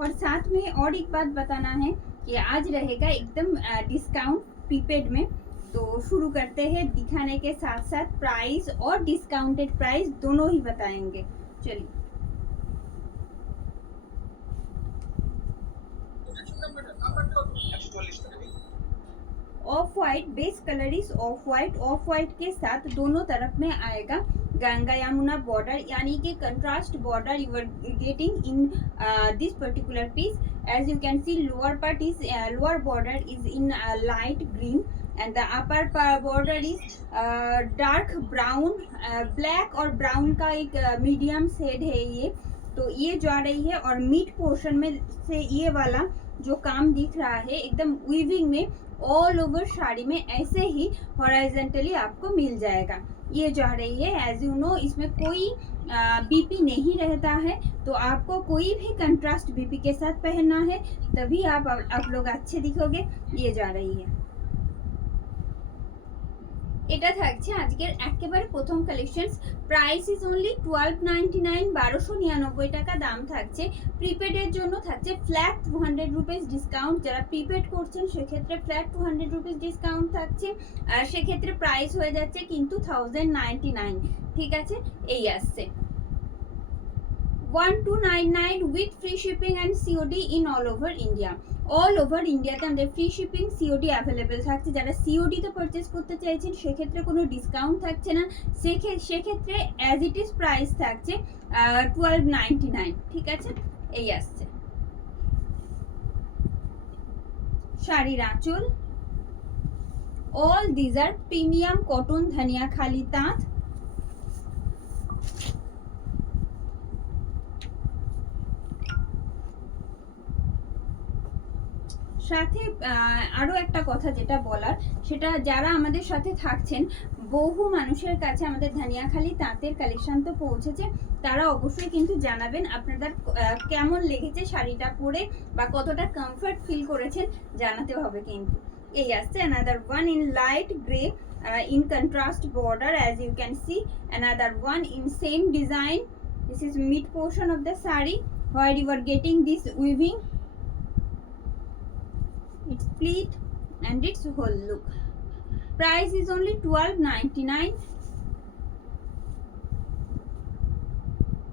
और साथ में और एक बात बताना है कि आज रहेगा एकदम डिस्काउंट प्रीपेड में। तो शुरू करते हैं, दिखाने के साथ साथ प्राइस और डिस्काउंटेड प्राइस दोनों ही बताएंगे। चलिए, of white base colour is of white. Of white के साथ दोनों तरफ में आएगा गंगा यमुना बॉर्डर, यानी कि contrast border you are getting in this particular piece. As you can see lower part is lower border is in light green and the upper border is dark brown, black और brown का एक medium shade है ये। तो ये जा रही है और मिड पोर्शन में से ये वाला जो काम दिख रहा है एकदम वीविंग में ऑल ओवर साड़ी में ऐसे ही हॉरिजॉन्टली आपको मिल जाएगा। ये जा रही है। एज यू नो इसमें कोई बीपी नहीं रहता है, तो आपको कोई भी कंट्रास्ट बीपी के साथ पहनना है, तभी आप लोग अच्छे दिखोगे। ये जा रही है। এটা থাকছে আজকের একেবারে প্রথম কালেকশনস। প্রাইস ইজ অনলি 1299, 1299 টাকা দাম থাকছে। প্রিপেডের জন্য থাকছে ফ্ল্যাট 200 রুপিস ডিসকাউন্ট। যারা প্রিপেড করছেন সেক্ষেত্রে ফ্ল্যাট 200 রুপিস ডিসকাউন্ট থাকছে। আর সেক্ষেত্রে প্রাইস হয়ে যাচ্ছে কিন্তু 1099। ঠিক আছে, এই আসছে 1299 with free shipping and COD in all over India. All over ইন্ডিয়াতে আমাদের ফ্রি শিপিং সিওডি অ্যাভেলেবেল থাকছে। যারা সিওডিতে পারচেস করতে চাইছেন সেক্ষেত্রে কোনো ডিসকাউন্ট থাকছে না, সেক্ষেত্রে অ্যাজ ইট ইজ প্রাইস থাকছে 1299। ঠিক আছে, এই আসছে শাড়ির আঁচল। All these are premium cotton ধনিয়া খালি তাঁত। সাথে আরও একটা কথা যেটা বলার, সেটা যারা আমাদের সাথে থাকছেন, বহু মানুষের কাছে আমাদের ধানিয়াখালি তাঁতের কালেকশন তো পৌঁছেছে। তারা অবশ্যই কিন্তু জানাবেন আপনাদের কেমন লেগেছে শাড়িটা পরে বা কতটা কমফর্ট ফিল করেছেন, জানাতে হবে কিন্তু। এই আসছে another one in light gray in contrast border, as you can see another one in same design. This is mid portion of the saree where you are getting this weaving, its pleat and its whole look. Price is only 1299.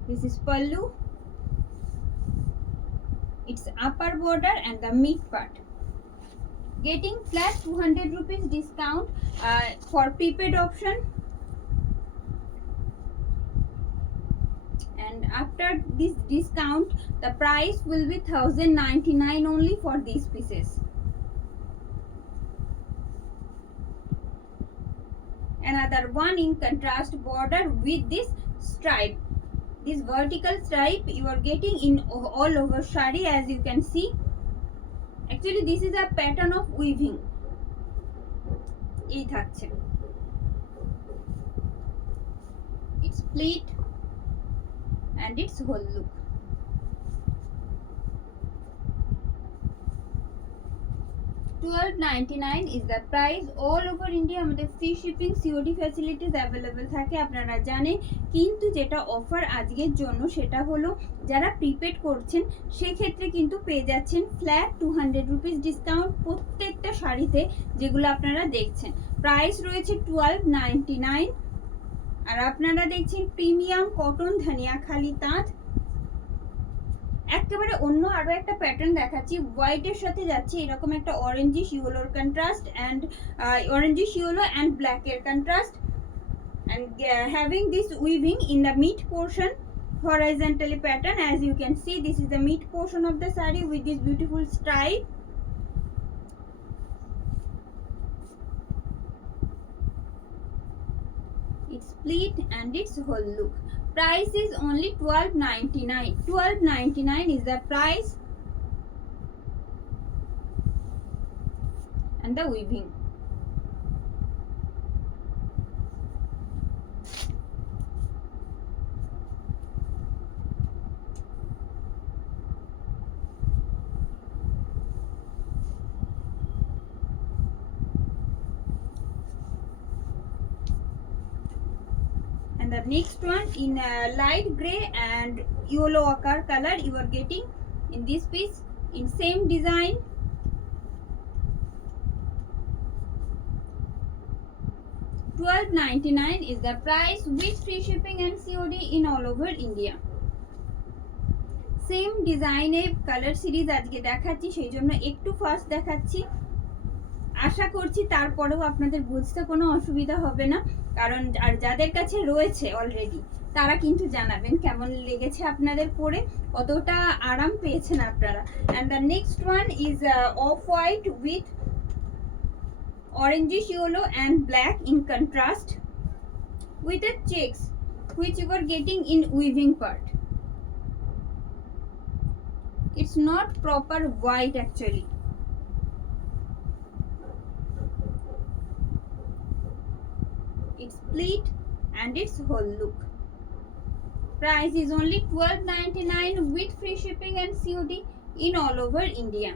This is pallu, its upper border and the mid part. Getting flat 200 rupees discount for prepaid option, and after this discount the price will be 1099 only for these pieces. Another one in contrast border with this stripe, this vertical stripe you are getting in all over shari, as you can see. Actually this is a pattern of weaving. এই থাকছে its pleat and its whole look. $1299 is the price. all over India আমাদের free shipping COD facilities available থাকে, আপনারা জানেন। কিন্তু যেটা অফার আজকের জন্য সেটা হলো যারা প্রিপেড করছেন সেক্ষেত্রে কিন্তু পেয়ে যাচ্ছেন ফ্ল্যাট 200 রুপিস ডিসকাউন্ট প্রত্যেকটা শাড়িতে যেগুলো আপনারা দেখছেন। প্রাইস রয়েছে 1299। আর আপনারা দেখছেন প্রিমিয়াম কটন ধানিয়াখালি তাঁত। একেবারে অন্য আরো একটা প্যাটার্ন দেখাচ্ছি, হোয়াইটের সাথে যাচ্ছে এরকম একটা অরেঞ্জিশ ইয়েলোর contrast and orangish yellow and ব্ল্যাকের contrast, and having this weaving in the mid portion horizontally pattern. As you can see, this is the mid portion of the saree with this beautiful stripe. Its pleat and its whole look. Price is only 1299. 1299 is the price, and the weaving. And the next one in light gray and yellow ochre color you are getting in this piece in same design. $12.99 is the price with free shipping and COD in all over India. Same ডিজাইনে colour series আজকে দেখাচ্ছি, সেই জন্য একটু ফাস্ট দেখাচ্ছি। আশা করছি তারপরেও আপনাদের বুঝতে কোনো অসুবিধা হবে না, কারণ আর যাদের কাছে রয়েছে অলরেডি তারা কিন্তু জানাবেন কেমন লেগেছে আপনাদের পরে, কতটা আরাম পেয়েছেন আপনারা। And the next one is off white with orangish yellow and black in contrast with a checks which you are getting in weaving part. It's not proper white actually. It's split and its whole look. Price is only $12.99 with free shipping and COD in all over India.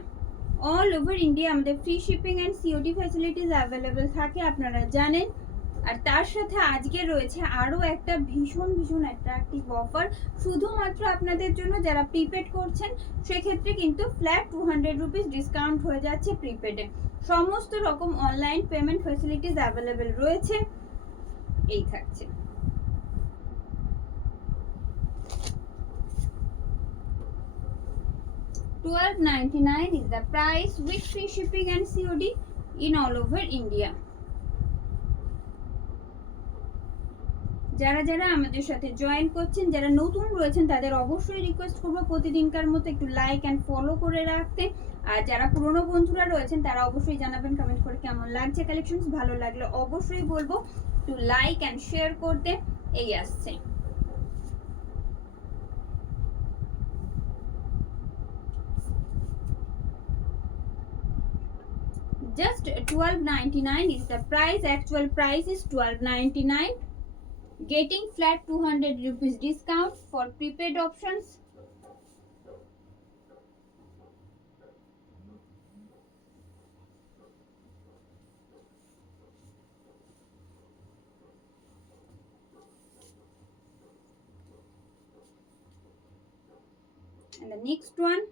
All over India আমাদের free shipping and COD facilities available থাকে, আপনারা জানেন। আর তার সাথে আজকে রয়েছে আরও একটা ভীষণ ভীষণ অ্যাট্রাকটিভ অফার শুধুমাত্র আপনাদের জন্য যারা প্রিপেড করছেন। সেক্ষেত্রে কিন্তু ফ্ল্যাট 200 রুপিস ডিসকাউন্ট হয়ে যাচ্ছে প্রিপেডে। সমস্ত রকম অনলাইন পেমেন্ট ফ্যাসিলিটিস অ্যাভেলেবেল রয়েছে। এই থাকছে $12.99 is the price with free shipping and COD in all over India. যারা যারা আমাদের সাথে জয়েন করছেন, যারা নতুন রয়েছেন তাদের অবশ্যই রিকোয়েস্ট করব প্রতিদিনকার মতো একটু লাইক অ্যান্ড ফলো করে রাখতে। আর যারা পুরনো বন্ধুরা রয়েছেন তারা অবশ্যই জানাবেন কমেন্ট করে কেমন লাগছে কালেকশনস। ভালো লাগলে অবশ্যই বলবো একটু লাইক অ্যান্ড শেয়ার করতে। এই আসছে just $12.99 is the price. Actual price is $12.99, getting flat 200 rupees discount for prepaid options. And the next one,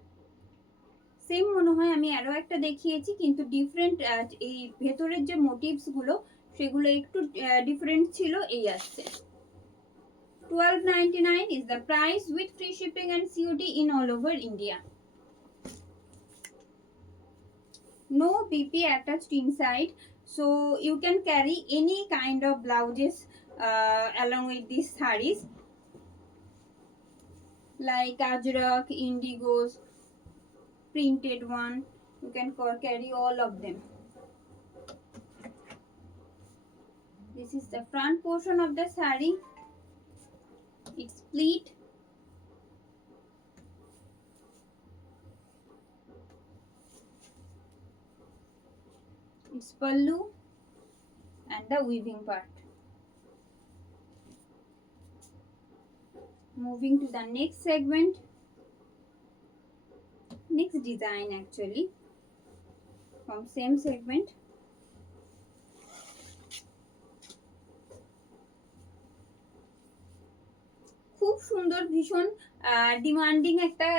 same মনে হয় আমি আরও একটা দেখিয়েছি, কিন্তু ডিফারেন্ট এই ভেতরের যে মোটিভসগুলো সেগুলো একটু ডিফারেন্ট ছিল। এই আসছে $12.99 is the price with free shipping and COD in all over India. No BP attached inside, so you can carry any kind of blouses along with these sarees like ajrak, indigos, printed one. You can carry all of them. This is the front portion of the saree. It's split. It's pallu and the weaving part. Moving to the next segment, next design actually from same segment. খুব সুন্দর, ভীষণ ডিমান্ডিং একটা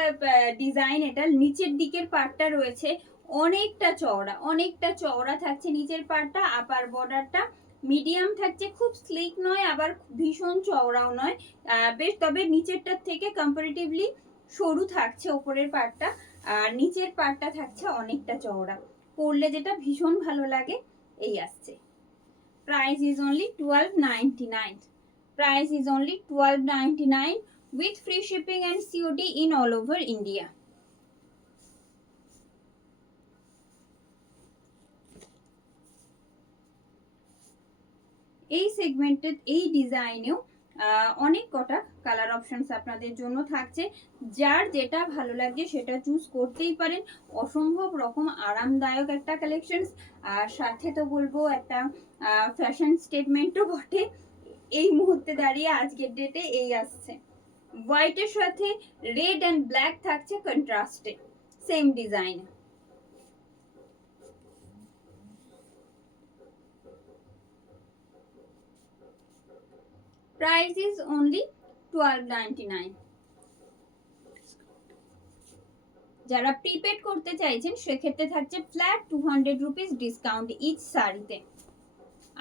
ডিজাইন। এটা নিচের দিকের পার্টটা রয়েছে অনেকটা চওড়া থাকছে নিচের পার্টটা। আপার বর্ডারটা মিডিয়াম থাকছে, খুব স্লিক নয় আবার ভীষণ চওড়াও নয় বেশ, তবে নিচেরটার থেকে কম্পারেটিভলি সরু থাকছে ওপরের পার্টটা, আর নিচের পার্টটা থাকছে অনেকটা চওড়া, পরলে যেটা ভীষণ ভালো লাগে। এই আসছে price is only $12.99. Price is only $12.99 with free shipping and COD in all over India. এই সেগমেন্টের এই ডিজাইনেও অনেক কটা কালার অপশনস আপনাদের জন্য থাকছে, যার যেটা ভালো লাগছে সেটা চুজ করতেই পারেন। অসম্ভব রকম আরামদায়ক একটা কালেকশনস, আর সাথে তো বলবো একটা ফ্যাশন স্টেটমেন্টও বটে। এই মুহূর্তে দাঁড়িয়ে আজকের ডেটে এই আসছে হোয়াইটের সাথে রেড অ্যান্ড ব্ল্যাক থাকছে কন্ট্রাস্টে, same design. Price is only $12.99. যারা প্রিপেড করতে চাইছেন সেক্ষেত্রে থাকছে फ्लैट 200 रुपीज डिस्काउंट ईच साड़ी पे।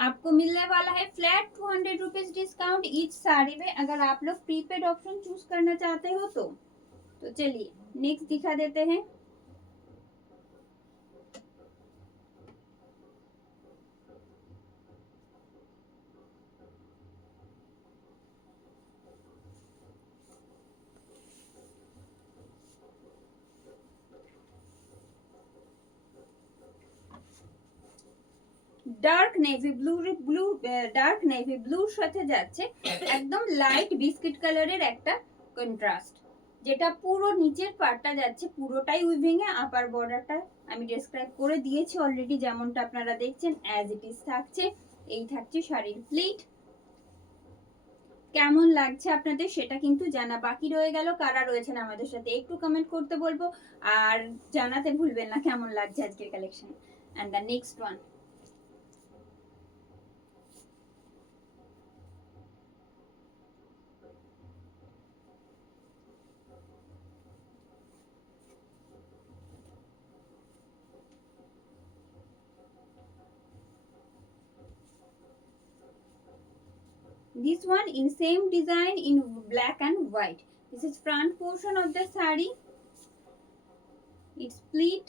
आपको मिलने वाला है फ्लैट 200 रुपीज डिस्काउंट ईच साड़ी में, अगर आप लोग प्रीपेड ऑप्शन चूज करना चाहते हो तो चलिए नेक्स्ट दिखा देते हैं। ডার্ক নেভি ডার্ক নেভি ব্লুর সাথে যাচ্ছে একদম লাইট বিস্কিট কালারের একটা কন্ট্রাস্ট, যেটা পুরো নিচের পার্টটা যাচ্ছে পুরোটাই উইভিং এ। আপার বর্ডারটা আমি ডেসক্রাইব করে দিয়েছি অলরেডি, যেমনটা আপনারা দেখছেন অ্যাজ ইট ইজ থাকছে। এই থাকছে শাড়ির প্লিট। কেমন লাগছে আপনাদের সেটা কিন্তু জানা বাকি রয়ে গেল। কারা রয়েছেন আমাদের সাথে একটু কমেন্ট করতে বলবো, আর জানাতে ভুলবেন না কেমন লাগছে আজকের collection. And the next one, this one in same design in black and white. This is front portion of the saree, its pleat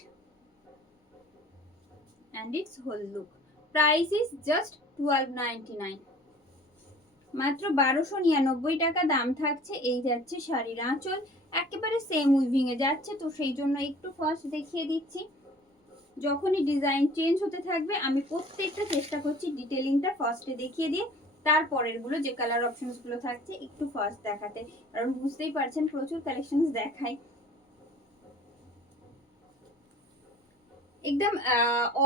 and its whole look. Price is just 12.99, মাত্র 1299 টাকা দাম থাকছে। এই যাচ্ছে শাড়ির আঁচল, একেবারে সেম উইভিং এ যাচ্ছে, তো সেই জন্য একটু ফার্স্ট দেখিয়ে দিচ্ছি। যখনই ডিজাইন চেঞ্জ হতে থাকবে আমি প্রত্যেকটা চেষ্টা করছি ডিটেলিংটা ফার্স্টে দেখিয়ে দিয়ে তারপরের গুলো যে কালার অপশনস গুলো থাকছে একটু ফার্স্ট দেখাতে, কারণ বুঝতেই পারছেন প্রচুর কালেকশনস দেখাই। एकदम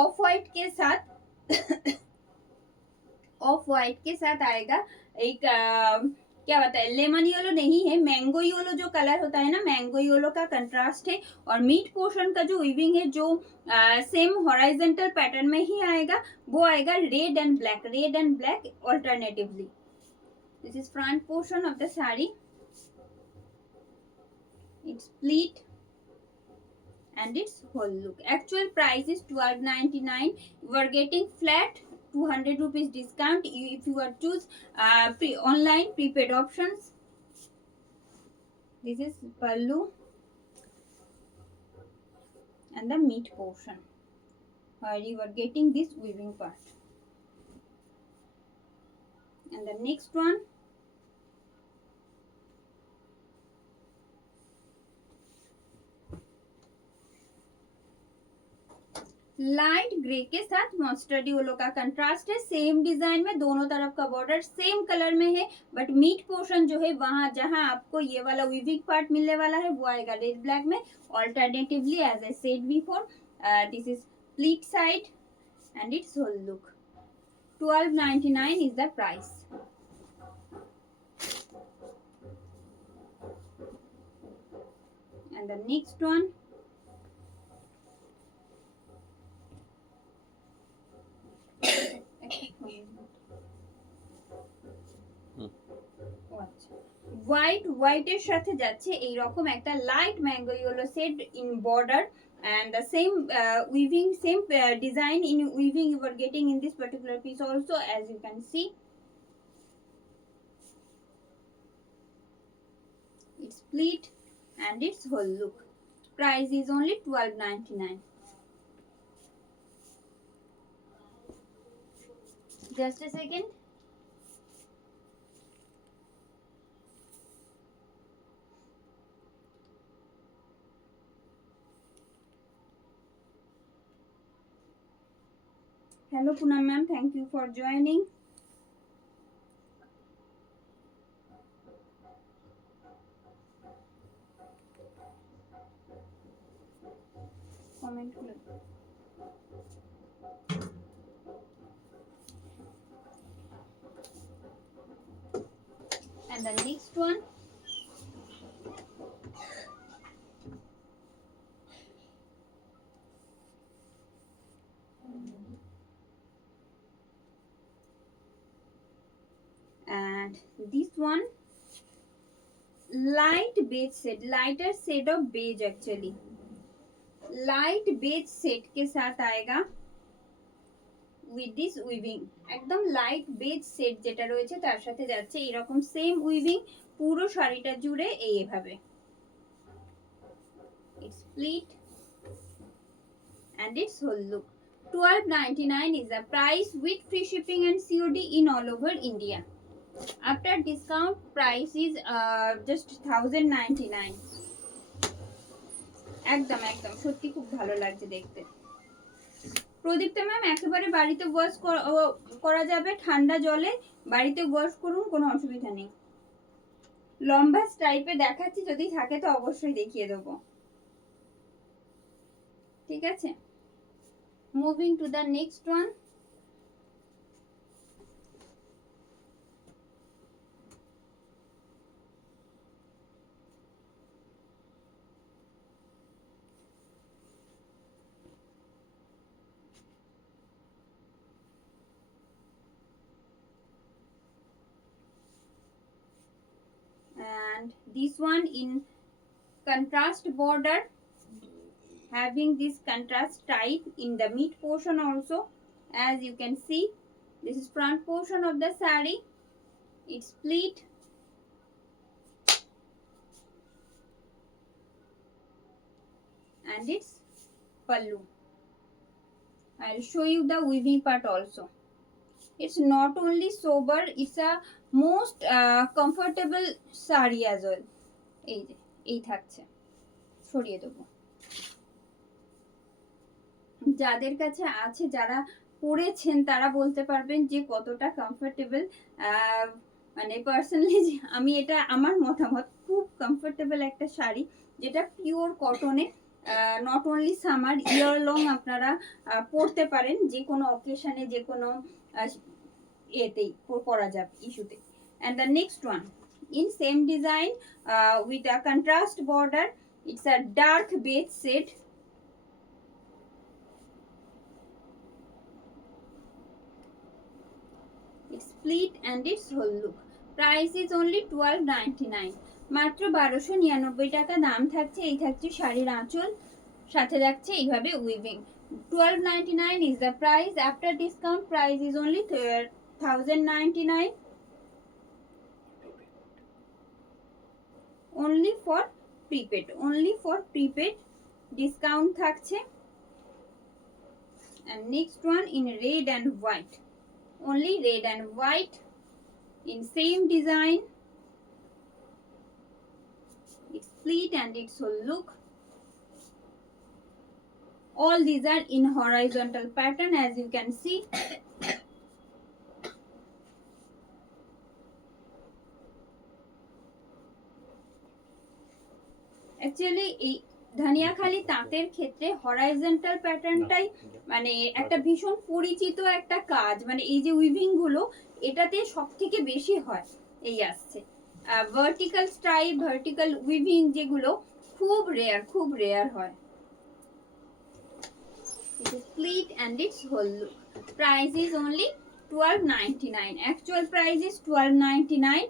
ऑफ वाइट के साथ ऑफ वाइट के साथ आएगा एक क्या बताए, लेमन येलो नहीं है, मैंगो येलो जो कलर होता है ना, मैंगो येलो का कंट्रास्ट है। और मिड पोर्शन का जो वीविंग है जो सेम हॉराइजॉन्टल पैटर्न में ही आएगा, वो आएगा red and black alternatively. This is front portion of the sari, it's pleat and its whole look. Actual price is 12.99. You are getting flat 200 rupees discount if you are choose online prepaid options. This is pallu and the mid portion where you are getting this weaving part. And the next one, light grey के साथ mustard yellow का कंट्रास्ट है। Same design में दोनों तरफ का border same colour में है, बट मीट पोर्शन जो है वहां जहां आपको ये वाला वीविंग पार्ट मिलने वाला है वो आएगा रेड ब्लैक में। Alternatively as I said before, this is pleat side and its whole look. 12.99 is the price. And the next one, হোয়াইটের সাথে যাচ্ছে এই রকম একটা light mango yellow shade in border and the same weaving, same design in weaving you are getting in this particular piece also, as you can see. It's pleat and its whole look. Price is only 12.99. Just a second. Hello Poonam ma'am, thank you for joining. Comment and the next one, and this one light beige shade, lighter shade of beige actually, light beige set के साथ आएगा with this weaving. একদম light beige set যেটা রয়েছে তার সাথে যাচ্ছে এরকম সেম উইভিং পুরো শাড়িটা জুড়ে এইভাবে। It's split and its whole look. 12.99 is the price with free shipping and COD in all over India. After discount price is just 1099. একদম একদম সত্যি খুব ভালো লাগছে দেখতে। প্রদীপ্তা ম্যাম একেবারে বাড়িতে ওয়াশ করা যাবে ঠান্ডা জলে, বাড়িতে ওয়াশ করুন, কোনো অসুবিধা নেই। লম্বা স্টাইপে দেখাচ্ছি, যদি থাকে তো অবশ্যই দেখিয়ে দেবো, ঠিক আছে। Moving to the next one. And this one in contrast border, having this contrast type in the mid portion also. As you can see, this is front portion of the saree. It's split and it's pallu. I'll show you the weaving part also. It's not only sober, it's a most comfortable saree as well. এই যে এই থাকছে, ছড়িয়ে দেবো। যাদের কাছে আছে, যারা পরেছেন তারা বলতে পারবেন যে কতটা কমফোর্টেবল। মানে পার্সোনালি আমি এটা আমার মতামত, খুব কমফোর্টেবল একটা শাড়ি যেটা পিওর কটনে। Not only summer, year long আপনারা পরতে পারেন, যে কোনো অকেশনে যে কোনো এতেই পরা যাবে, ইস্যুতে। And the next one in same design with a contrast border, it's a dark beige shade. It's split and its whole look. Price is only 12.99. মাত্র 1299 টাকা দাম থাকছে। এই থাকছে শাড়ির আঁচল, সাথে যাচ্ছে এইভাবে উইভিং। 12.99 is the price. After discount price is only 1099. Only for prepaid, only for prepaid discount থাকছে। And next one in red and white, only red and white in same design. It's split and its whole look. All these are in horizontal pattern, as you can see. Actually এই ধানিয়াখালি তাঁতের ক্ষেত্রে হরাইজন্টাল প্যাটার্নটাই মানে একটা ভীষণ পরিচিত একটা কাজ। মানে এই যে উইভিং গুলো এটাতে সব থেকে বেশি হয়। এই আসছে ভার্টিক্যাল স্টাইল, ভার্টিক্যাল উইভিং যেগুলো খুব রেয়ার, খুব রেয়ার হয়। It is split and its whole look. Price is only 12.99. Actual price is 12.99.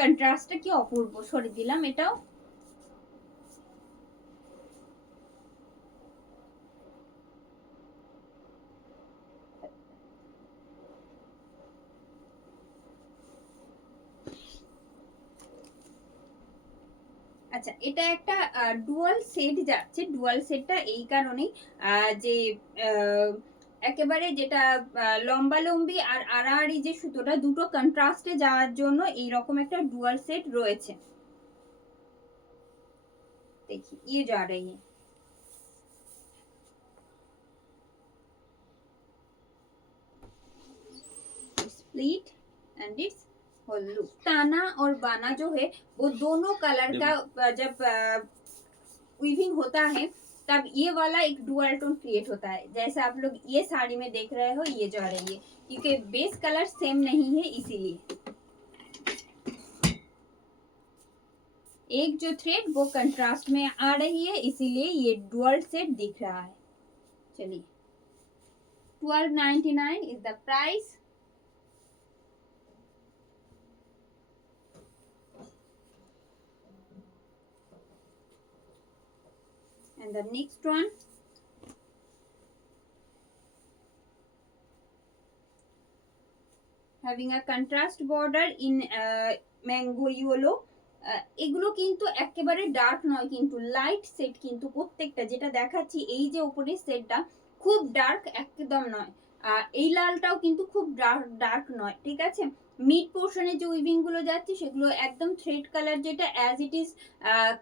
কন্ট্রাস্টটা কি অপূর্ব, সরিয়ে দিলাম এটাও। আচ্ছা, এটা একটা ডুয়াল সেট যাচ্ছে। ডুয়াল সেটটা এই কারণেই যে একেবারে যেটা লম্বা লম্বি আর আড়াআড়ি যে সুতোটা দুটো কন্ট্রাস্টে যাওয়ার জন্য এই রকম একটা ডুয়াল সেট রয়েছে। দেখি ये जा रही है, split and its whole look. ताना और बाना जो है वो दोनों कलर का जब वीविंग होता है तब ये वाला एक डुअल टोन क्रिएट होता है। जैसे आप लोग ये साड़ी में देख रहे हो, ये जा रही है क्योंकि बेस कलर सेम नहीं है, इसीलिए एक जो थ्रेड वो कंट्रास्ट में आ रही है, इसीलिए ये डुअल सेट दिख रहा है। चलिए 12.99 is the price. And the next one, having a contrast border in mango yellow. এগুলো কিন্তু একেবারে ডার্ক নয়, কিন্তু লাইট সেট, কিন্তু প্রত্যেকটা যেটা দেখাচ্ছি এই যে উপরের সেটটা খুব ডার্ক একদম নয়, এই লালটাও কিন্তু খুব ডার্ক নয়, ঠিক আছে। মিড পোর্শনে যে উইভিং গুলো যাচ্ছে সেগুলো একদম থ্রেড কালার, যেটা as it is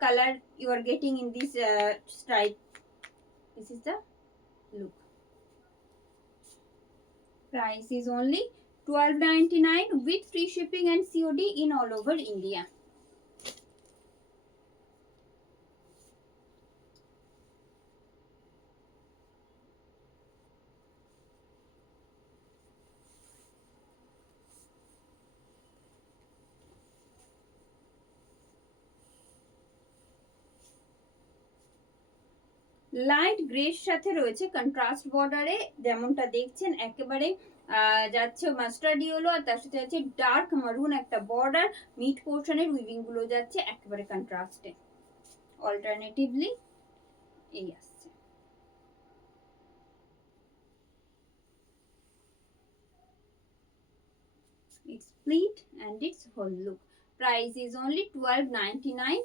colour you are getting in this stripe. This is the look. Price is only $12.99 with free shipping and COD in all over India. Light গ্রের সাথে রয়েছে কন্ট্রাস্ট বর্ডারে, যেমনটা দেখছেন একেবারে যাচ্ছে মাস্টার্ড ইয়েলো, আর তার সাথে যাচ্ছে ডার্ক মারুন একটা বর্ডার। মিড পোর্শনের উইভিং গুলো যাচ্ছে একেবারে কন্ট্রাস্টে, অল্টারনেটিভলি এই আসছে। It's split and its whole look. Price is only $12.99.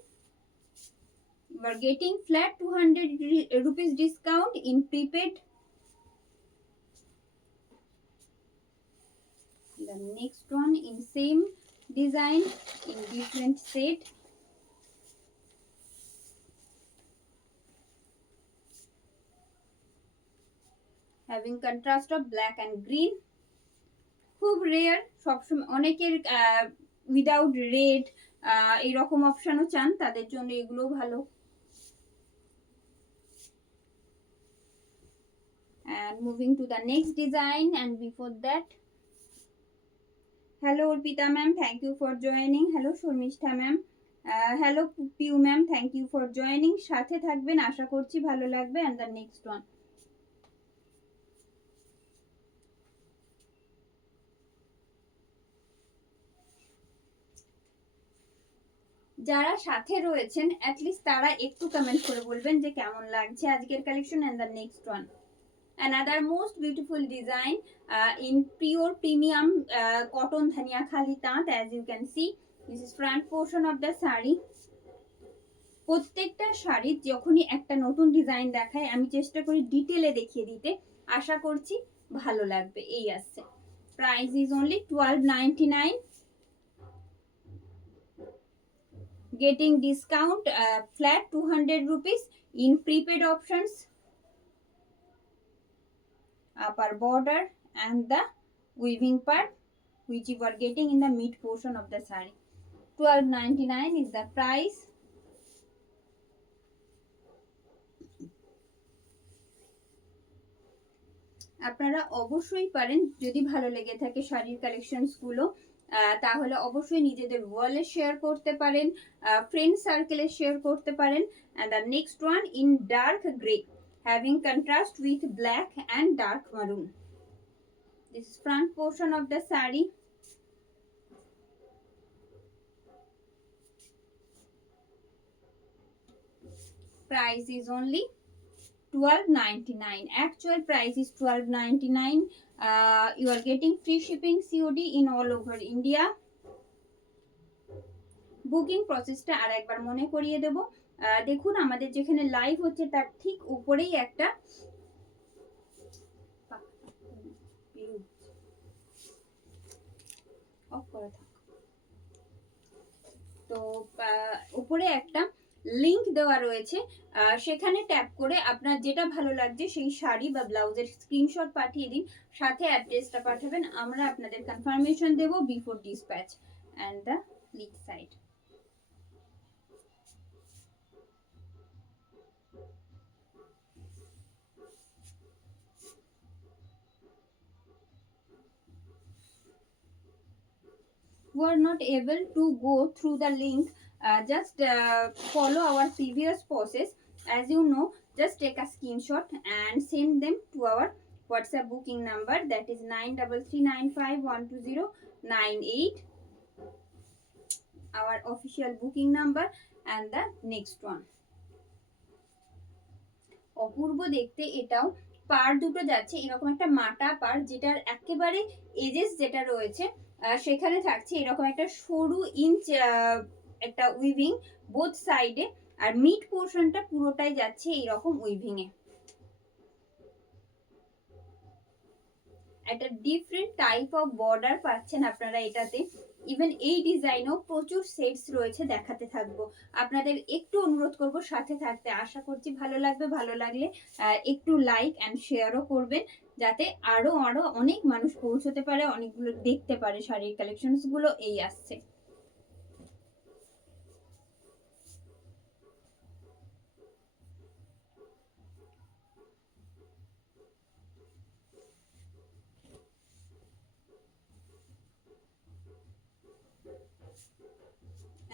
You are getting flat 200 rupees discount in prepaid. The next one in same design in different set. Having contrast of black and green. খুব রেয়ার, সবসময় অনেকের without red এইরকম অপশনও চান, তাদের জন্য এগুলো ভালো। And moving to the next design, and before that, hello Urpita ma'am, thank you for joining. Hello Shormishtha ma'am, hello Piu ma'am, thank you for joining. সাথে থাকবেন, আশা করছি ভালো লাগবে। And the next one, যারা সাথে রয়েছেন অ্যাটলিস্ট তারা একটু কমেন্ট করে বলবেন যে কেমন লাগছে আজকের collection. And the next one, another most beautiful design in pure premium cotton dhania khali tant. As you can see, this is front portion of the saree. প্রত্যেকটা শাড়ির যখনই একটা নতুন ডিজাইন দেখায় আমি চেষ্টা করি ডিটেলে দেখিয়ে দিতে, আশা করছি ভালো লাগবে। এই আসছে, price is only $12.99, getting discount flat 200 rupees in prepaid options, upper border and the weaving part which you are getting in the mid portion of the saree. $12.99 is the price. আপনারা অবশ্যই পারেন, যদি ভালো লেগে থাকে শাড়ির কালেকশনস গুলো তাহলে অবশ্যই নিজেদের ওয়ালে শেয়ার করতে পারেন, ফ্রেন্ড সার্কেলে শেয়ার করতে পারেন। and the next one in dark gray having contrast with black and dark maroon. This is front portion of the saree. Price is only $12.99. Actual price is $12.99. You are getting free shipping, COD in all over India. Booking প্রসেসটা আর একবার মনে করিয়ে দেব। দেখুন আমাদের যেখানে লাইভ হচ্ছে তার ঠিক উপরেই একটা তো উপরে একটা লিংক দেওয়া রয়েছে, সেখানে ট্যাপ করে আপনার যেটা ভালো লাগছে সেই শাড়ি বা ব্লাউজের স্ক্রিনশট পাঠিয়ে দিন, সাথে অ্যাড্রেসটা পাঠাবেন, আমরা আপনাদের কনফার্মেশন দেব before dispatch. And the lead side, who are not able to go through the link, just follow our previous process. As you know, just take a screenshot and send them to our WhatsApp booking number, that is 9339512098, our official booking number. And the next one, অপূর্ব দেখতে। এটাও পার দুটো যাচ্ছে এরকম একটা মাটা পার, যেটার একেবারে এজেস যেটা রয়েছে সেখানে থাকছে এরকম একটা সরু ইঞ্চ একটা উইভিং বোথ সাইডে, আর মিড পোর্শনটা পুরোটাই যাচ্ছে এইরকম উইভিং এ। একটা ডিফারেন্ট টাইপ অফ বর্ডার পাচ্ছেন আপনারা এটাতে। ইভেন এই ডিজাইনও প্রচুর সেটস রয়েছে, দেখাতে থাকবো। আপনাদের একটু অনুরোধ করব সাথে থাকতে, আশা করছি ভালো লাগবে। ভালো লাগলে একটু লাইক অ্যান্ড শেয়ারও করবেন, যাতে আরো আরো অনেক মানুষ পৌঁছতে পারে, অনেকগুলো দেখতে পারে শাড়ির কালেকশনস গুলো। এই আসছে।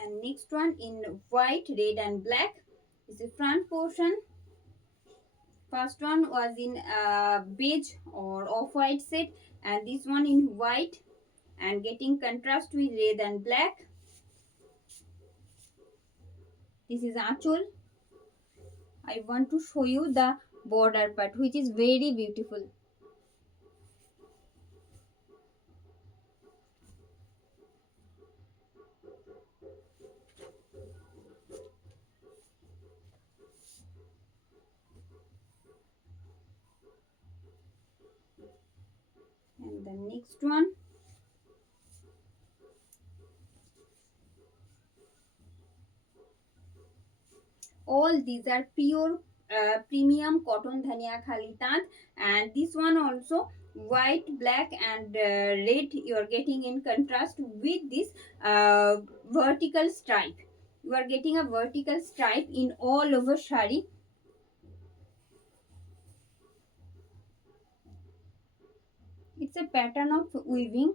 And next one in white, red and black is the front portion. First one was in beige or off-white set, and this one in white and getting contrast with red and black. This is Achol. I want to show you the border part, which is very beautiful. And the next one, all these are pure premium cotton dhania khali tant, and this one also white, black and red you are getting in contrast with this vertical stripe. You are getting a vertical stripe in all over shari. It's a pattern of weaving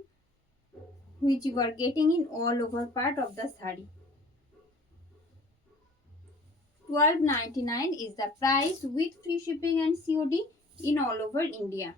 which you are getting in all over part of the sari. 12.99 is the price with free shipping and COD in all over India.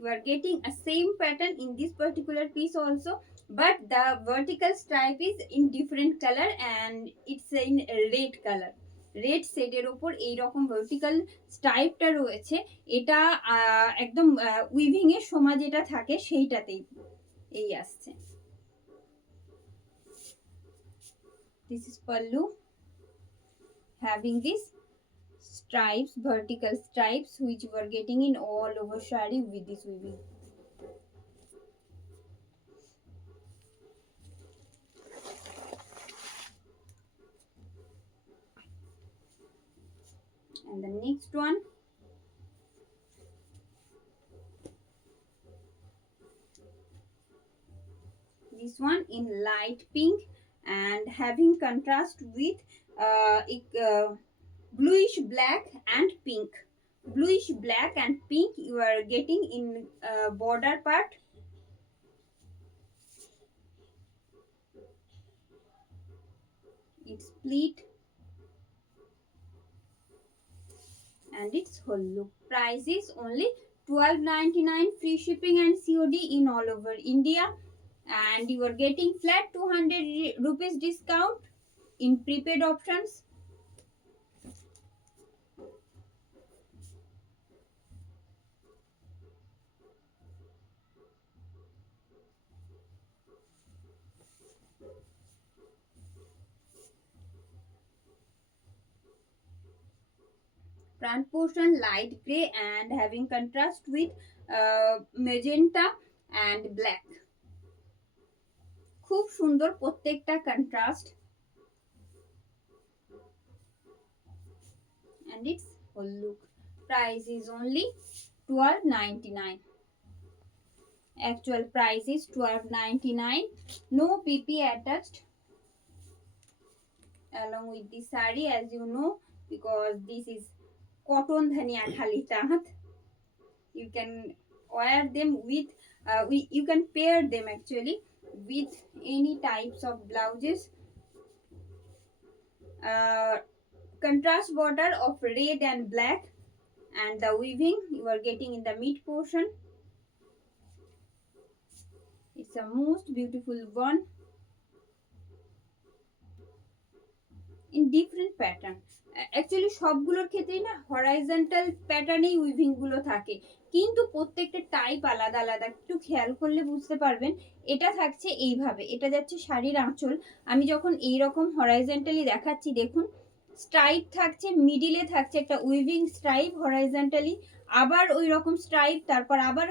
You are getting a same pattern in this particular piece also, but the vertical stripe is in different color and it's in red color. Red সেটের ওপর এইরকম ভার্টিক্যাল স্ট্রাইপটা রয়েছে, এটা একদম উইভিং এর সময় যেটা থাকে সেইটাতেই এই আসছে। This is pallu having this stripes, vertical stripes, which you are getting in all over shari with this weaving. And the next one, this one in light pink and having contrast with bluish black and pink. Bluish black and pink you are getting in border part. It's split and its whole look. Price is only 12.99, free shipping and COD in all over India, and you are getting flat 200 rupees discount in prepaid options. Front portion light gray and having contrast with magenta and black. খুব সুন্দর প্রত্যেকটা contrast, and its whole look. Price is only 12.99. Actual price is 12.99. No PP attached along with the sari, as you know, because this is cotton dhania khali tat. You can wear them with you can pair them actually with any types of blouses. contrast border of red and black, and the weaving you are getting in the mid portion. It's a most beautiful one in different pattern. Actually সবগুলোর ক্ষেত্রেই না হরাইজন্টাল প্যাটার্নেই উইভিং গুলো থাকে, কিন্তু প্রত্যেকটা টাইপ আলাদা আলাদা। একটু খেয়াল করলে বুঝতে পারবেন। এটা থাকছে এইভাবে, এটা যাচ্ছে শাড়ির আঁচল। আমি যখন এই রকম হরাইজন্টালি দেখাচ্ছি দেখুন, স্ট্রাইপ থাকছে, মিডিলে থাকছে একটা উইভিং স্ট্রাইপ হরাইজন্টালি, আবার ওই রকম স্ট্রাইপ, তারপর আবার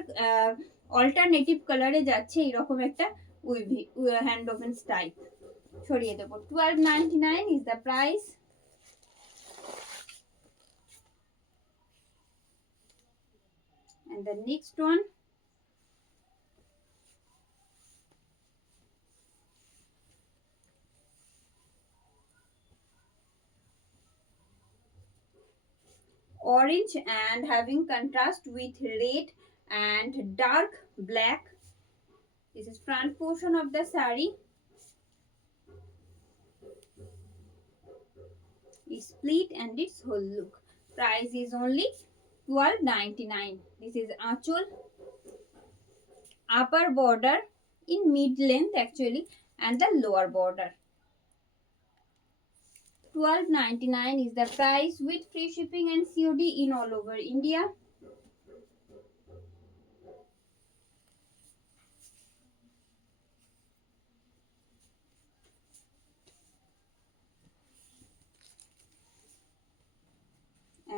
অল্টারনেটিভ কালারে যাচ্ছে এইরকম একটা উইভিং হ্যান্ড ওপেন স্ট্রাইপ। ছড়িয়ে দেবো। 12.99 is the price. And the next one, orange and having contrast with red and dark black. This is front portion of the saree. It's split and its whole look. Price is only 12.99. This is achol, upper border in mid length actually, and the lower border. 12.99 is the price with free shipping and COD in all over India.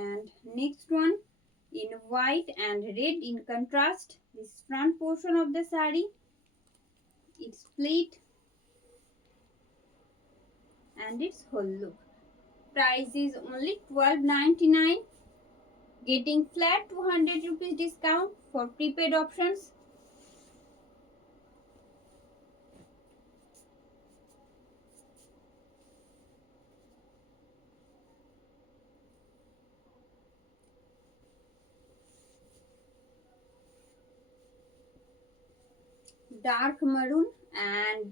And next one in white and red in contrast. This front portion of the saree. It's split and its whole look. Price is only 12.99. Getting flat 200 rupees discount for prepaid options. Dark maroon and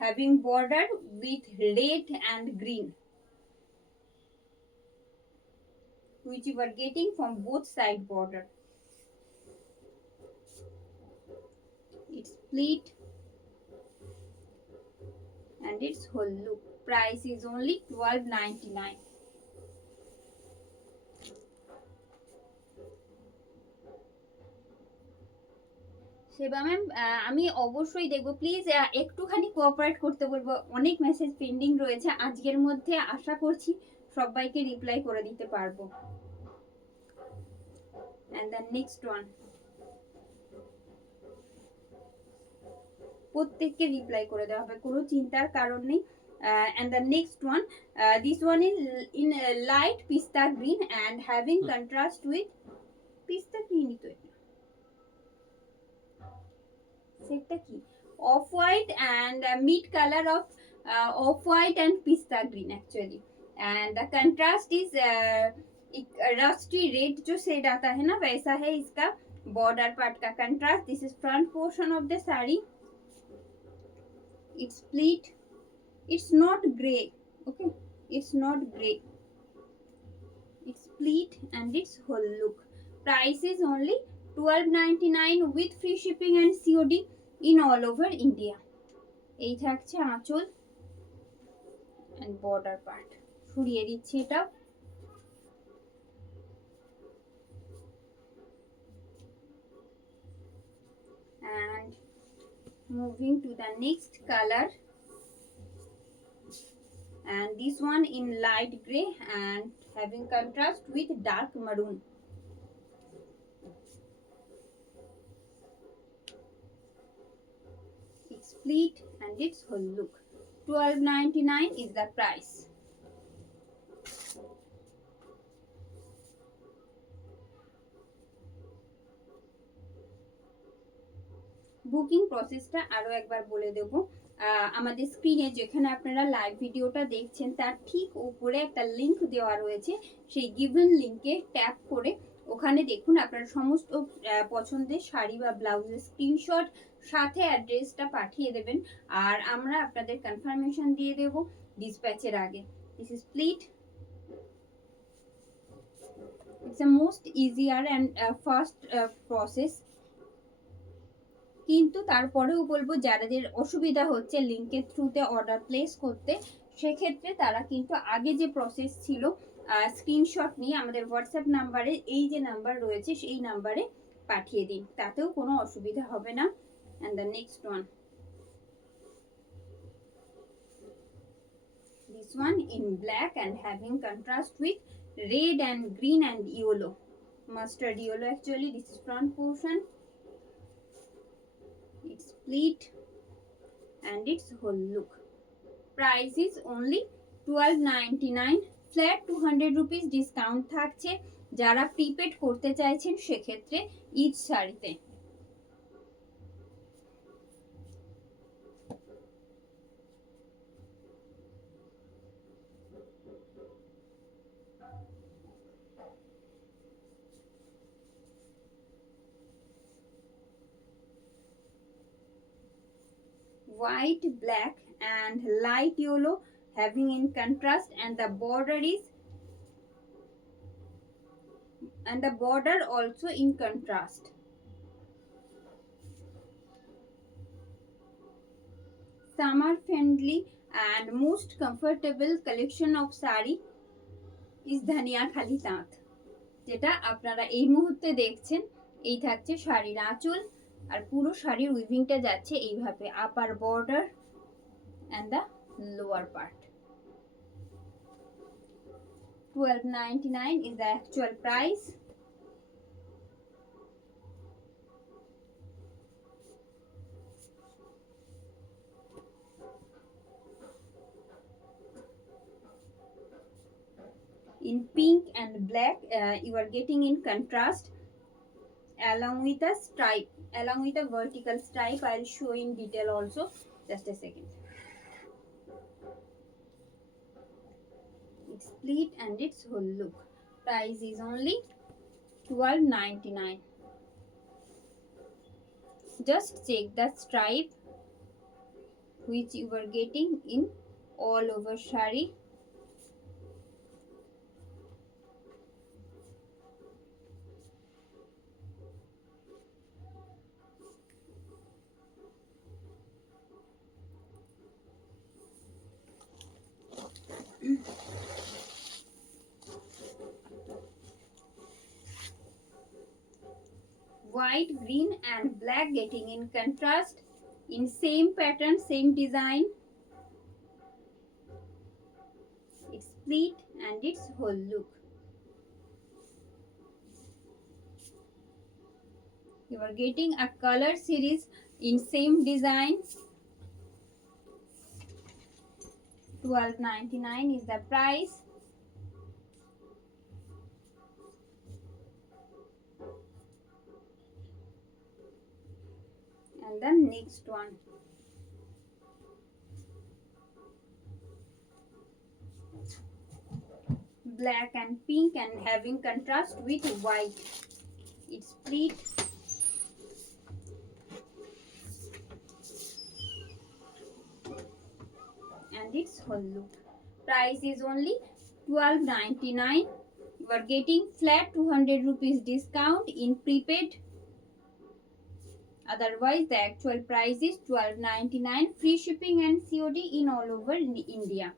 having border with red and green, which you are getting from both side border. It's split and its whole look. Price is only 12.99. সেবা ম্যাম, আমি অবশ্যই দেখবো। প্লিজ একটুখানি কোঅপারেট করতে বলবো, অনেক message pending রয়েছে। আজকের মধ্যে আশা করছি সবাইকে রিপ্লাই করে দিতে পারবো। And the next one, প্রত্যেককে রিপ্লাই করে দেওয়া হবে, কোনো চিন্তার কারণ নেই। And the next one, this one is in light pista green and having contrast with pista green. তো সেটা কি off white and mid color of off white and pista green actually, and the contrast is rusty red जो शेड आता है ना वैसा है इसका border part का contrast. This is front portion of the saree. It's split. It's not gray. Okay, it's not gray. It's split and its whole look. Price is only 12.99 with free shipping and COD in all over India. এই থাকছে আঁচল and border part. সরিয়ে দিচ্ছি এটা। And moving to the next color, and this one in light gray and having contrast with dark maroon. It's split and its whole look. 12.99 is the price. Booking প্রসেসটা আরো একবার বলে দেব। আমাদের স্ক্রিনে যেখানে আপনারা লাইভ ভিডিওটা দেখছেন তার ঠিক উপরে একটা লিংক দেওয়া রয়েছে, সেই গিভেন লিংকে ট্যাপ করে ওখানে দেখুন আপনার সমস্ত পছন্দের শাড়ি বা ব্লাউজের স্ক্রিনশট সাথে অ্যাড্রেসটা পাঠিয়ে দেবেন, আর আমরা আপনাদের কনফার্মেশন দিয়ে দেব ডিসপ্যাচের আগে। This is split it's a most easier and fast process. কিন্তু তারপরেও বলবো যাদের অসুবিধা হচ্ছে লিঙ্কের থ্রুতে অর্ডার প্লেস করতে, সেক্ষেত্রে তারা কিন্তু আগে যে প্রসেস ছিল স্ক্রিনশট নিয়ে আমাদের হোয়াটসঅ্যাপ নাম্বারে, এই যে নাম্বার রয়েছে সেই নাম্বারে পাঠিয়ে দিন, তাতেও কোনো অসুবিধা হবে না। And the next one, this one in black and having contrast with red and green and yellow, mustard yellow actually. This is front portion, it's split and its whole look. Price is only 12.99, flat 200 rupees discount থাকছে যারা প্রিপেড করতে চাইছেন সেক্ষেত্রে ইচ শাড়িতে। White, black and light yellow having in contrast, and the border also in contrast. Summer friendly and most comfortable collection of sari is dhania খালি তাঁত, যেটা আপনারা এই মুহূর্তে দেখছেন। এই থাকছে শাড়ির আঁচল, আর পুরো শাড়ির উইভিংটা যাচ্ছে এইভাবে, upper border and the lower part. 12.99 is the actual price. In pink and black you are getting in contrast along with a stripe, along with a vertical stripe. I'll show in detail also, just a second. It's split and its whole look. Price is only 12.99. Just check the stripe which you are getting in all over shari. White, green and black getting in contrast in same pattern, same design. It's split and its whole look. You are getting a color series in same design. 12.99 is the price. And the next one, black and pink and having contrast with white. It's split and its whole look. Price is only 12.99. You are getting flat 200 rupees discount in prepaid. Otherwise the actual price is 12.99, free shipping and COD in all over India.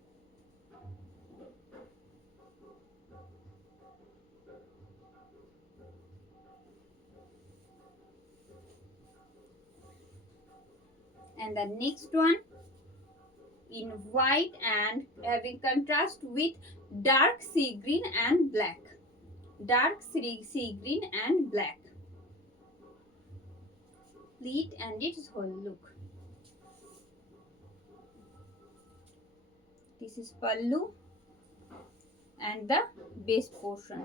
And the next one in white and having contrast with dark sea green and black, dark sea green and black, split and its whole look. This is pallu and the base portion.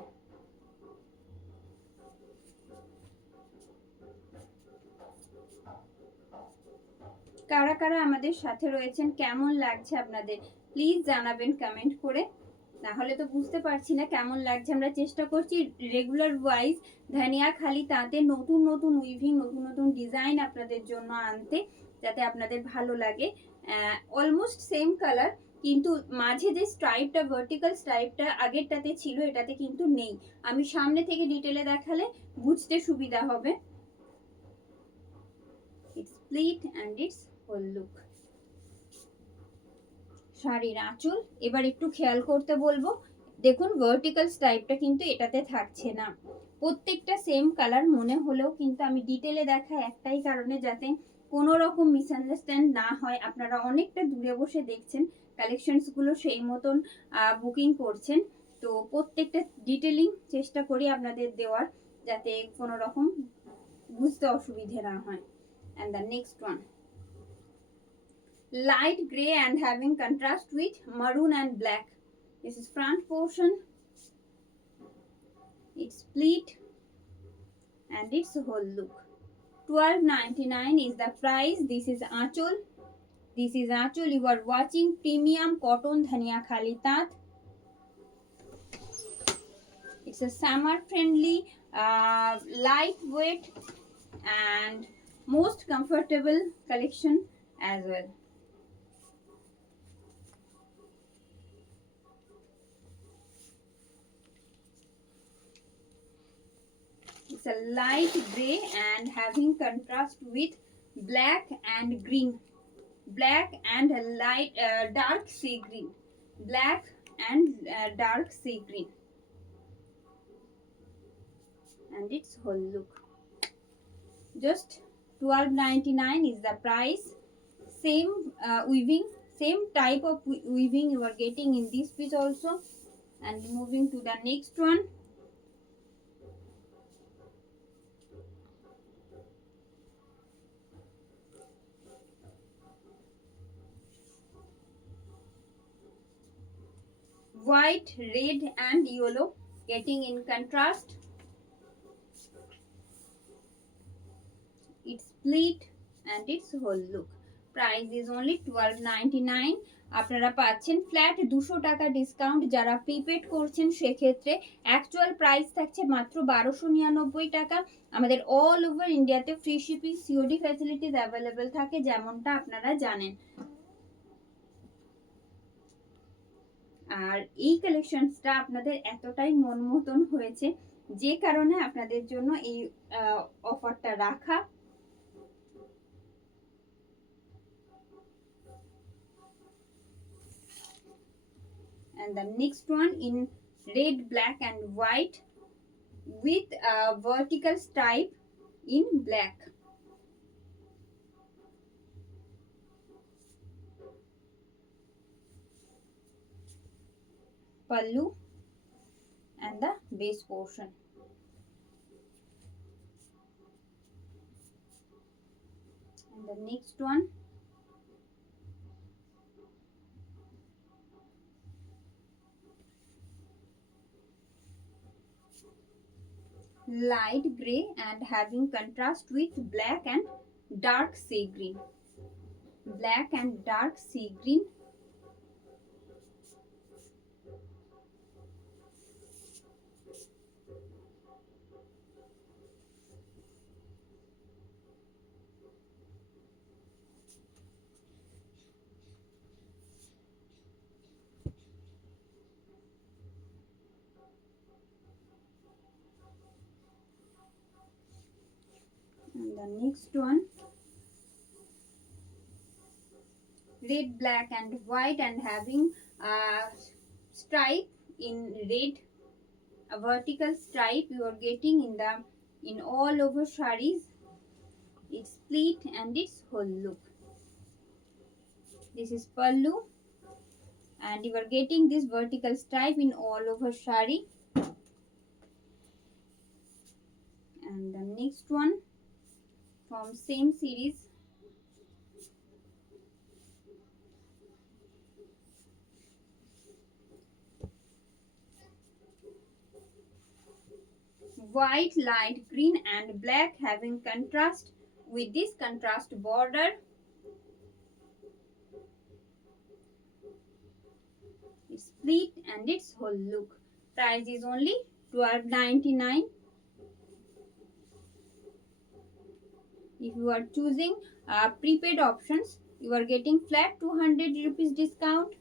কারা কারা আমাদের সাথে রয়েছেন, কেমন লাগছে আপনাদের প্লিজ জানাবেন কমেন্ট করে, না হলে তো বুঝতে পারছি না কেমন লাগছে। আমরা চেষ্টা করছি রেগুলার ওয়াইজ ধানিয়া খালি তাঁতে নতুন নতুন উইভিং, নতুন নতুন ডিজাইন আপনাদের জন্য আনতে, যাতে আপনাদের ভালো লাগে। অলমোস্ট সেম কালার, কিন্তু মাঝে যে স্ট্রাইপটা, ভার্টিক্যাল স্ট্রাইপটা আগেরটাতে ছিল, এটাতে কিন্তু নেই। আমি সামনে থেকে ডিটেলে দেখালে বুঝতে সুবিধা হবে। Its split and its whole look. শাড়ির আঁচল এবার একটু খেয়াল করতে বলবো। দেখুন ভার্টিক্যাল স্ট্রাইপটা কিন্তু এটাতে থাকছে না। প্রত্যেকটা সেম কালার মনে হলেও কিন্তু আমি ডিটেলে দেখাই একটাই কারণে, যাতে কোনো রকম মিসআন্ডারস্ট্যান্ড না হয়। আপনারা অনেকটা দূরে বসে দেখছেন, কালেকশনসগুলো সেই মতন বুকিং করছেন, তো প্রত্যেকটা ডিটেলিং চেষ্টা করি আপনাদের দেওয়ার, যাতে কোনো রকম বুঝতে অসুবিধে না হয়। And the next one, light gray and having contrast with maroon and black. This is front portion, it's split and its whole look. 12.99 is the price. This is Achol. This is Achol. You are watching premium cotton dhania khali tat. It's a summer friendly, lightweight and most comfortable collection as well. It's a light gray and having contrast with black and green, black and a light dark sea green, black and dark sea green, and its whole look. Just 12.99 is the price. Same weaving, same type of weaving you are getting in this piece also. And moving to the next one, white, red and yellow getting in contrast. It's split and its whole look. Price is only 12.99. আপনারা পাচ্ছেন ফ্ল্যাট 200 টাকা ডিসকাউন্ট। যারা প্রিপেড করছেন সেক্ষেত্রে actual price থাকছে মাত্র 1299 টাকা। আমাদের অল ওভার ইন্ডিয়াতে free shipping, COD facilities available থাকে, যেমনটা আপনারা জানেন। আর এই কালেকশনসটা আপনাদের এতটাই মন মতন হয়েছে, যে কারণে আপনাদের জন্য এই অফারটা রাখা। And the next one in red, black and white with a vertical stripe in black. Pallu and the base portion. And the next one, light gray and having contrast with black and dark sea green, black and dark sea green. And the next one, red, black and white and having a stripe in red, a vertical stripe you are getting in all over sarees. It's split and its whole look. This is pallu and you are getting this vertical stripe in all over saree. And the next one from same series, white, light green and black having contrast with this contrast border. It's split and its whole look. Price is only 12.99. If you are choosing prepaid options, you are getting flat 200 rupees discount.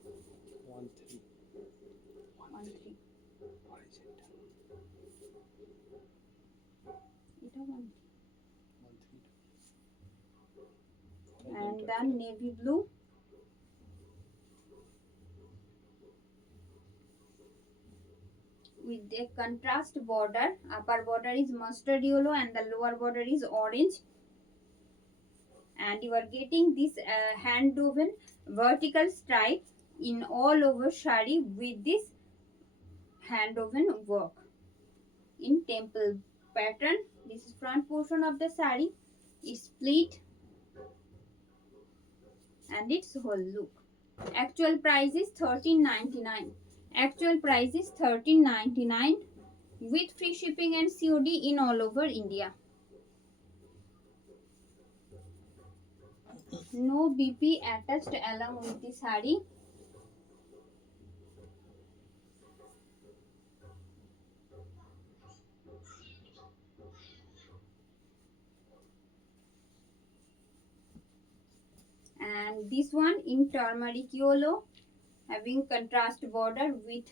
and then navy blue, with a contrast border. Upper border is mustard yellow and the lower border is orange, and you are getting this hand woven vertical stripe in all over shari with this hand woven work in temple pattern. This is front portion of the sari. It's split and its whole look. Actual price is 13.99. Actual price is 13.99 with free shipping and COD in all over India. No BP attached along with the sari. And this one in turmeric yellow, having contrast border with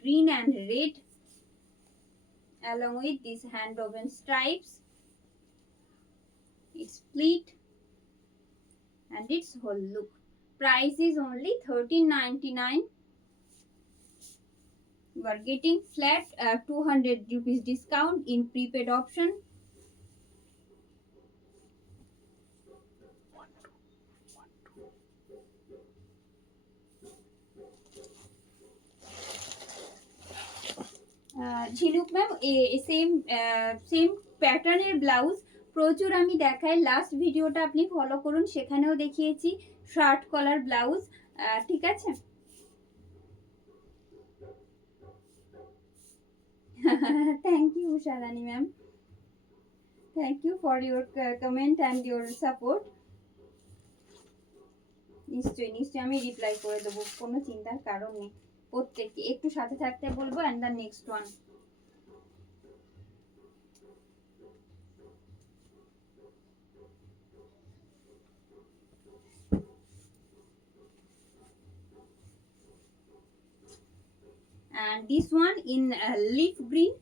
green and red, along with these hand woven stripes. It's split and its whole look. Price is only 13.99. You are getting flat 200 rupees discount in prepaid option. ঝিনুক ma'am same প্যাটার্নের ব্লাউজ প্রচুর আমি দেখাই। লাস্ট ভিডিওটা আপনি ফলো করুন, সেখানেও দেখিয়েছি শার্ট কলার ব্লাউজ। ঠিক আছে, thank you Usharani ma'am, thank you for your comment and your support. নিশ্চয়ই নিশ্চয়ই আমি রিপ্লাই করে দেবো, কোনো চিন্তার কারণ নেই। প্রত্যেককে একটু সাথে থাকতে বলবো। And the next one, and this one in leaf green,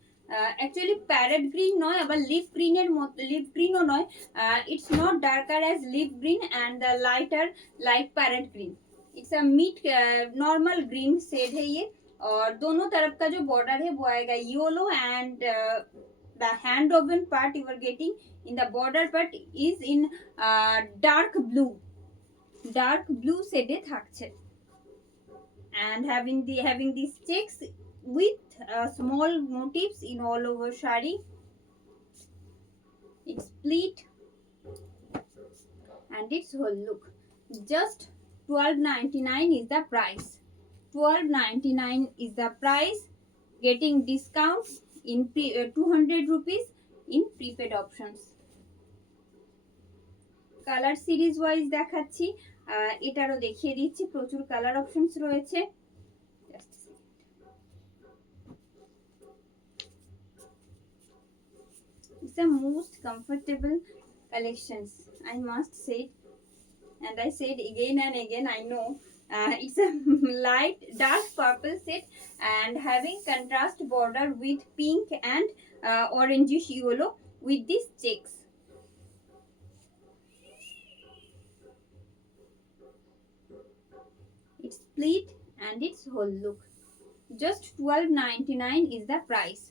actually parrot green নয়, আবার leaf green এর মতো, leaf green ও নয়, it's not darker as leaf green and the lighter like parrot green. it's a mid normal green shade है ये, और दोनों तरफ का जो border है वो आएगा yellow, and the hand woven part you are getting in the border part is in dark blue shade এ থাকছে, and having these checks with small motifs in all over shari. It's split and its whole look. Just 12.99 is the price. 12.99 is the price, getting discount in 200 rupees in prepaid options. Colour series wise দেখাচ্ছি, এটারও দেখিয়ে দিচ্ছি, প্রচুর colour options রয়েছে। It's the most comfortable collections, I must say, and I said again and again, I know. It's a light dark purple set and having contrast border with pink and orangish yellow with these checks. It's split and its whole look. Just 12.99 is the price.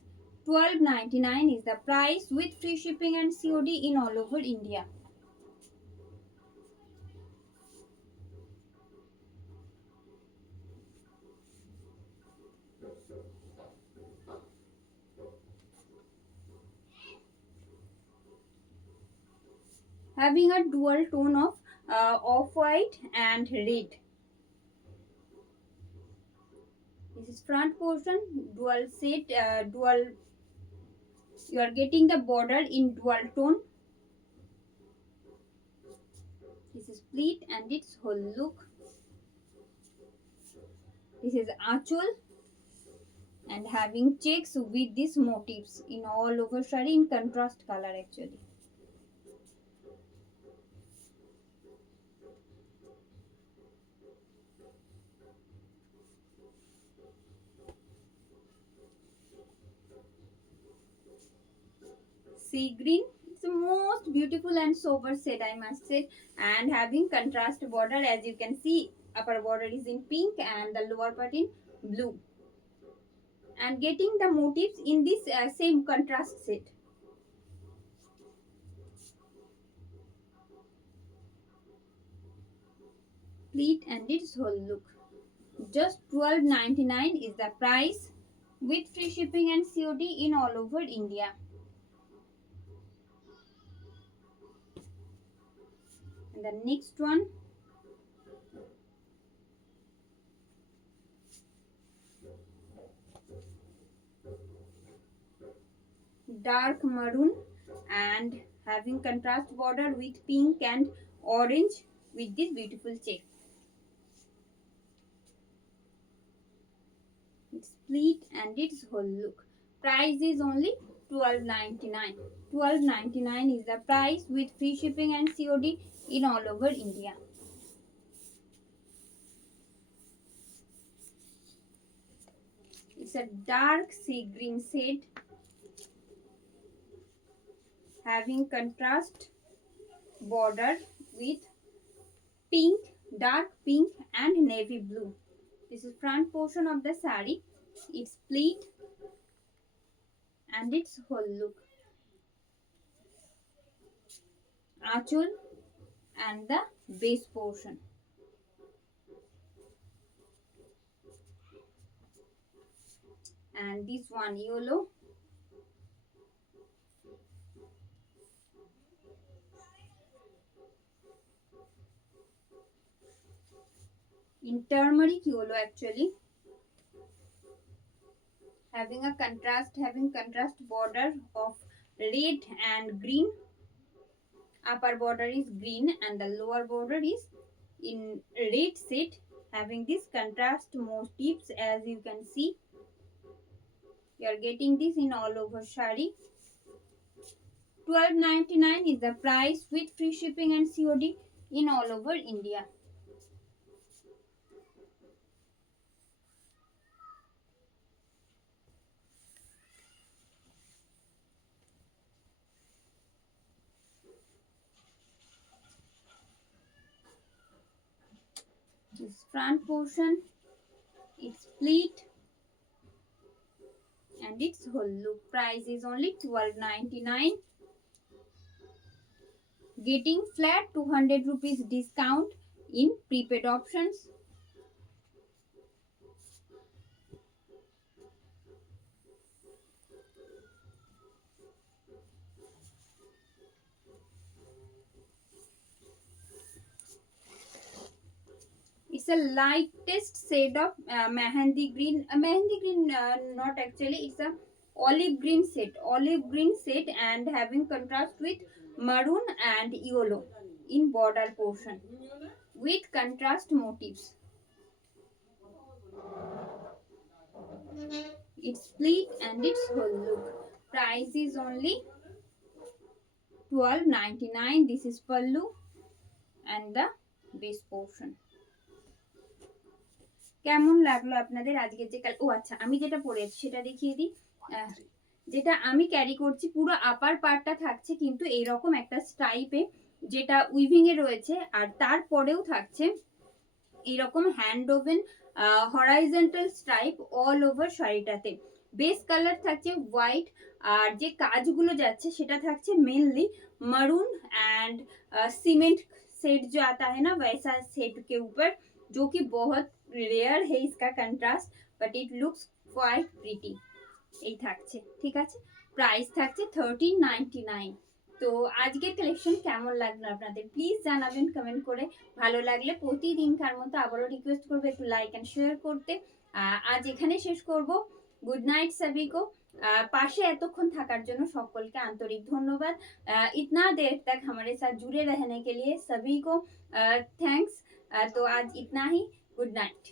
12.99 is the price with free shipping and COD in all over India. Having a dual tone of off-white and red. This is front portion, dual set, dual. You are getting the border in dual tone. This is split and its whole look. This is achol and having checks with these motifs in all over shari in contrast color actually. sea green. It's the most beautiful and sober shade, I must say, and having contrast border. As you can see, upper border is in pink and the lower part in blue, and getting the motifs in this same contrast shade. Pleat and its whole look. Just $12.99 is the price with free shipping and COD in all over India. And the next one, dark maroon and having contrast border with pink and orange with this beautiful check. It's pleat and its whole look. Price is only $12.99. $12.99 is the price with free shipping and COD in all over India. It's a dark sea green shade having contrast border with pink, dark pink and navy blue. This is front portion of the sari. It's pleat and its whole look. Achul and the base portion. And this one yellow. In turmeric yellow actually. Having contrast border of red and green. Upper border is green and the lower border is in red shade, having this contrast motifs. As you can see, you are getting this in all over sari. $12.99 is the price with free shipping and COD in all over India. This front portion, it's pleat and its whole look. Price is only $12.99. Getting flat 200 rupees discount in prepaid options. It's a lightest shade of mehendi green. Mehendi green, not actually. It's a olive green shade. Olive green shade and having contrast with maroon and yellow in border portion with contrast motifs. It's pleat and its whole look. Price is only $12.99. This is pallu and the base portion. কেমন লাগলো আপনাদের আজকে যে ও আচ্ছা আমি যেটা পরেছি সেটা দেখিয়ে দিই। যেটা আমি ক্যারি করছি পুরো আপার পার্টটা থাকছে কিন্তু এইরকম একটা স্টাইপে যেটা উইভিং এ রয়েছে, আর তারপরেও থাকছে এইরকম hand woven horizontal stripe all over শাড়িটাতে। বেস কালার থাকছে হোয়াইট আর যে কাজগুলো যাচ্ছে সেটা থাকছে mainly maroon and cement set जो आता है ना वैसा सेट के ऊपर, जो कि बहुत रेयर है इसका contrast, but it looks quite pretty. এই থাকছে, ঠিক আছে। প্রাইস থাকছে 1399। তো আজকের কালেকশন কেমন লাগলো আপনাদের প্লিজ জানাবেন কমেন্ট করে। ভালো লাগলে প্রতিদিনকার মতো আবারও রিকোয়েস্ট করবো একটু লাইক অ্যান্ড শেয়ার করতে। আজ এখানে শেষ করব। গুড নাইট सभी को। पाशे एतक्षण थाकार जोनो सकलके आंतरिक धन्यवाद। इतना देर तक हमारे साथ जुड़े रहने के लिए सभी को थैंक्स। तो आज इतना ही। Good night.